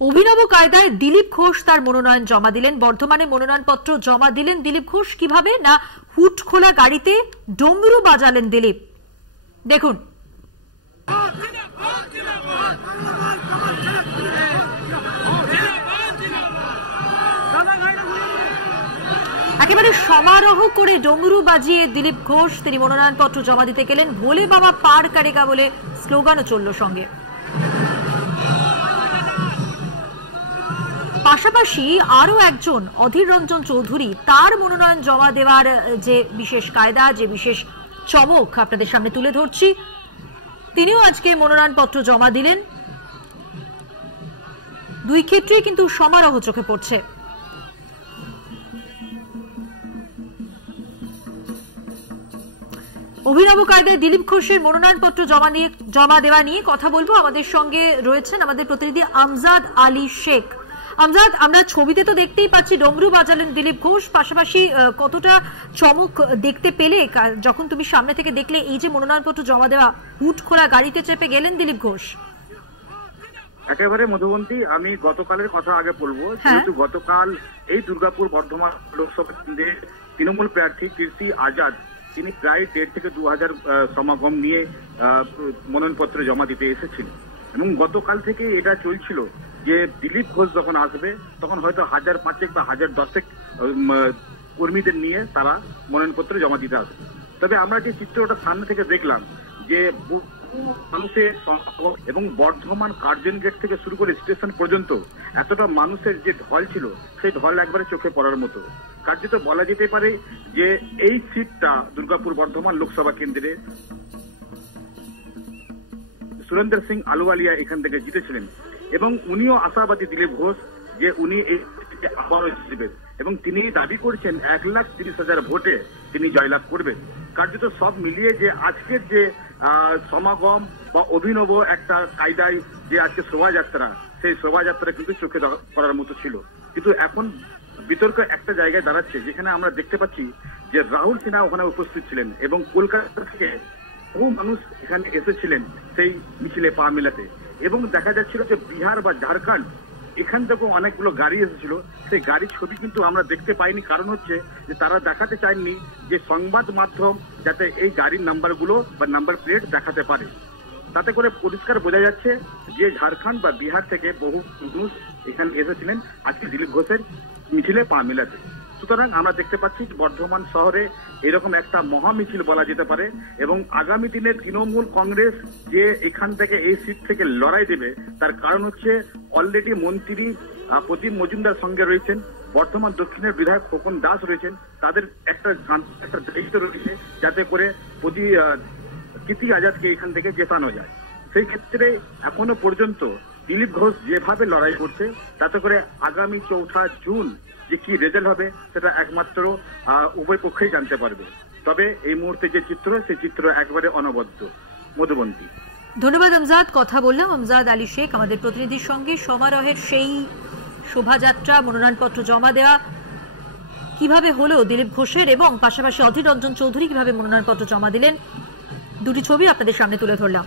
অভিনব কায়দায় দিলীপ ঘোষ তার মনোনয়ন জমা দিলেন। বর্ধমানে মনোনয়নপত্র জমা দিলেন দিলীপ ঘোষ। কিভাবে না, হুট খোলা গাড়িতে ডমরু বাজালেন দিলীপ। দেখুন, একেবারে সমারোহ করে ডমরু বাজিয়ে দিলীপ ঘোষ তিনি মনোনয়নপত্র জমা দিতে গেলেন। ভোলে বাবা পার কারেগা বলে স্লোগানও চলল সঙ্গে। পাশাপাশি আরো একজন অধীর রঞ্জন চৌধুরী, তার মনোনয়ন জমা দেওয়ার যে বিশেষ কায়দা, যে বিশেষ চমক আপনাদের সামনে তুলে ধরছি। তিনিও আজকে মনোনয়নপত্র জমা দিলেন। দুই ক্ষেত্রেই কিন্তু সমারোহ চোখে পড়ছে। অভিনব কায়দায় দিলীপ ঘোষের মনোনয়নপত্র জমা দেওয়া নিয়ে কথা বলবো। আমাদের সঙ্গে রয়েছেন আমাদের প্রতিনিধি আমজাদ আলী শেখ। আমজাদ, আমরা ছবিতে তো দেখতেই পাচ্ছি ডমরু বাজালেন দিলীপ ঘোষ, পাশাপাশি কতটা চমক দেখতে পেলে যখন তুমি সামনে থেকে দেখলে এই যে মনোনয়নপত্র জমা দেওয়া, হুট খোলা গাড়িতে চেপে গেলেন দিলীপ ঘোষ? একেবারে মধুবন্তী, আমি গতকালের কথা আগে বলবো। যেহেতু গতকাল এই দুর্গাপুর বর্ধমান লোকসভা কেন্দ্রে তৃণমূল প্রার্থী কীর্তি আজাদ তিনি প্রায় 1,500 থেকে 2,000 সমাগম নিয়ে মনোনয়নপত্র জমা দিতে এসেছিলেন, এবং গতকাল থেকে এটা চলছিল যে দিলীপ ঘোষ যখন আসবে তখন হয়তো 1,500 বা 1,1000 কর্মীদের নিয়ে তারা মনোনয়নপত্র জমা দিতে আসবে। তবে আমরা যে চিত্রটা সামনে থেকে দেখলাম যে মানুষের এবং বর্ধমান কার্জন গেট থেকে শুরু করে স্টেশন পর্যন্ত এতটা মানুষের যে ঢল ছিল, সেই ঢল একবারে চোখে পড়ার মতো। কার্যত বলা যেতে পারে যে এই সিটটা দুর্গাপুর বর্ধমান লোকসভা কেন্দ্রে সুরেন্দ্র সিং আলুওয়ালিয়া এখান থেকে জিতেছিলেন, এবং উনিও আশাবাদী দিলীপ ঘোষ যে উনি এই আবারও জিতবেন, এবং তিনি দাবি করছেন 1,30,000 ভোটে তিনি জয়লাভ করবেন। কার্যত সব মিলিয়ে যে আজকের যে সমাগম বা অভিনব একটা কায়দায় যে আজকে শোভাযাত্রা, সেই শোভাযাত্রা কিন্তু চোখে পড়ার মতো ছিল। কিন্তু এখন বিতর্ক একটা জায়গায় দাঁড়াচ্ছে, যেখানে আমরা দেখতে পাচ্ছি যে রাহুল সিনহা ওখানে উপস্থিত ছিলেন, এবং কলকাতা থেকে বহু মানুষ এখানে এসেছিলেন সেই মিছিলে পা মেলাতে, এবং দেখা যাচ্ছিল যে বিহার বা ঝাড়খণ্ড এখান থেকেও অনেকগুলো গাড়ি এসেছিল। সেই গাড়ির ছবি কিন্তু আমরা দেখতে পাইনি, কারণ হচ্ছে যে তারা দেখাতে চাননি যে সংবাদ মাধ্যম যাতে এই গাড়ির নাম্বারগুলো বা নাম্বার প্লেট দেখাতে পারে। তাতে করে পরিষ্কার বোঝা যাচ্ছে যে ঝাড়খণ্ড বা বিহার থেকে বহু মানুষ এখানে এসেছিলেন আজকে দিলীপ ঘোষের মিছিলে পা মেলাতে। সুতরাং আমরা দেখতে পাচ্ছি বর্ধমান শহরে এরকম একটা মহা মিছিল বলা যেতে পারে, এবং আগামী দিনে তৃণমূল কংগ্রেস যে এখান থেকে এই সিট থেকে লড়াই দেবে তার কারণ হচ্ছে অলরেডি মন্ত্রী প্রদীপ মজুমদার সঙ্গে রয়েছেন, বর্ধমান দক্ষিণের বিধায়ক খোকন দাস রয়েছেন, তাদের একটা দায়িত্ব রয়েছে যাতে করে কীর্তি আজাদকে এখান থেকে জেতানো যায়। সেই ক্ষেত্রে এখনো পর্যন্ত দিলীপ ঘোষ যেভাবে লড়াই করছে, তাতে করে আগামী 4 জুন যে কি রেজাল্ট হবে সেটা একমাত্র উভয় পক্ষেই জানতে পারবে। তবে এই মুহূর্তে যে চিত্র, সেই চিত্র একবারে অনবদ্য। মধুবন্তী, ধন্যবাদ আমজাদ। কথা বললাম আমজাদ আলী শেখ আমাদের প্রতিনিধির সঙ্গে। সমারোহের সেই শোভাযাত্রা, মনোনয়নপত্র জমা দেওয়া কিভাবে হলো দিলীপ ঘোষের, এবং পাশাপাশি অধীর রঞ্জন চৌধুরী কিভাবে মনোনয়নপত্র জমা দিলেন, দুটি ছবি আপনাদের সামনে তুলে ধরলাম।